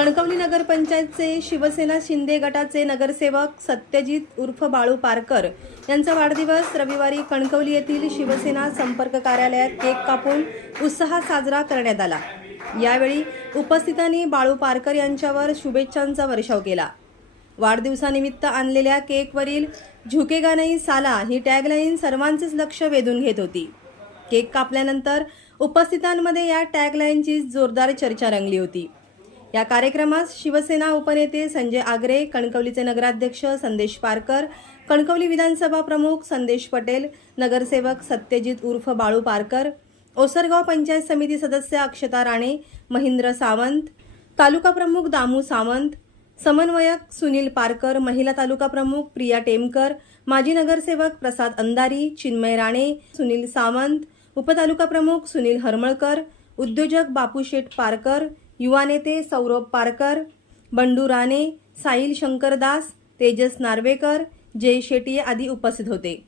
कणकवली नगरपंचायतचे शिवसेना शिंदे गटाचे नगरसेवक सत्यजित उर्फ बाळू पारकर यांचा वाढदिवस रविवारी कणकवली येथील शिवसेना संपर्क कार्यालयात केक कापून उत्साहात साजरा करण्यात आला। यावेळी उपस्थितांनी बाळू पारकर यांच्यावर शुभेच्छांचा वर्षाव केला। वाढदिवसानिमित्त आणलेल्या केकवरील झुकेगा नहीं साला ही टॅगलाईन सर्वांचेच लक्ष वेधून घेत होती। केक कापल्यानंतर उपस्थितांमध्ये या टॅगलाईनची जोरदार चर्चा रंगली होती। या कार्यक्रमात शिवसेना उपनेते संजय आगरे, कणकवलीचे नगराध्यक्ष संदेश पारकर, कणकवली विधानसभा प्रमुख संदेश पटेल, नगरसेवक सत्यजित उर्फ बाळू पारकर, ओसरगाव पंचायत समिती सदस्य अक्षता राणे, महेंद्र सावंत, तालुका प्रमुख दामू सावंत, समन्वयक सुनील पारकर, महिला तालुका प्रमुख प्रिया टेमकर, माजी नगरसेवक प्रसाद अंधारी, चिन्मय राणे, सुनील सावंत, उपतालुका प्रमुख सुनील हरमळकर, उद्योजक बापूशेठ पारकर, युवा नेते सौरभ पारकर, बंडू राणे, साहिल शंकरदास, तेजस नार्वेकर, जय शेट्टी आदी उपस्थित होते।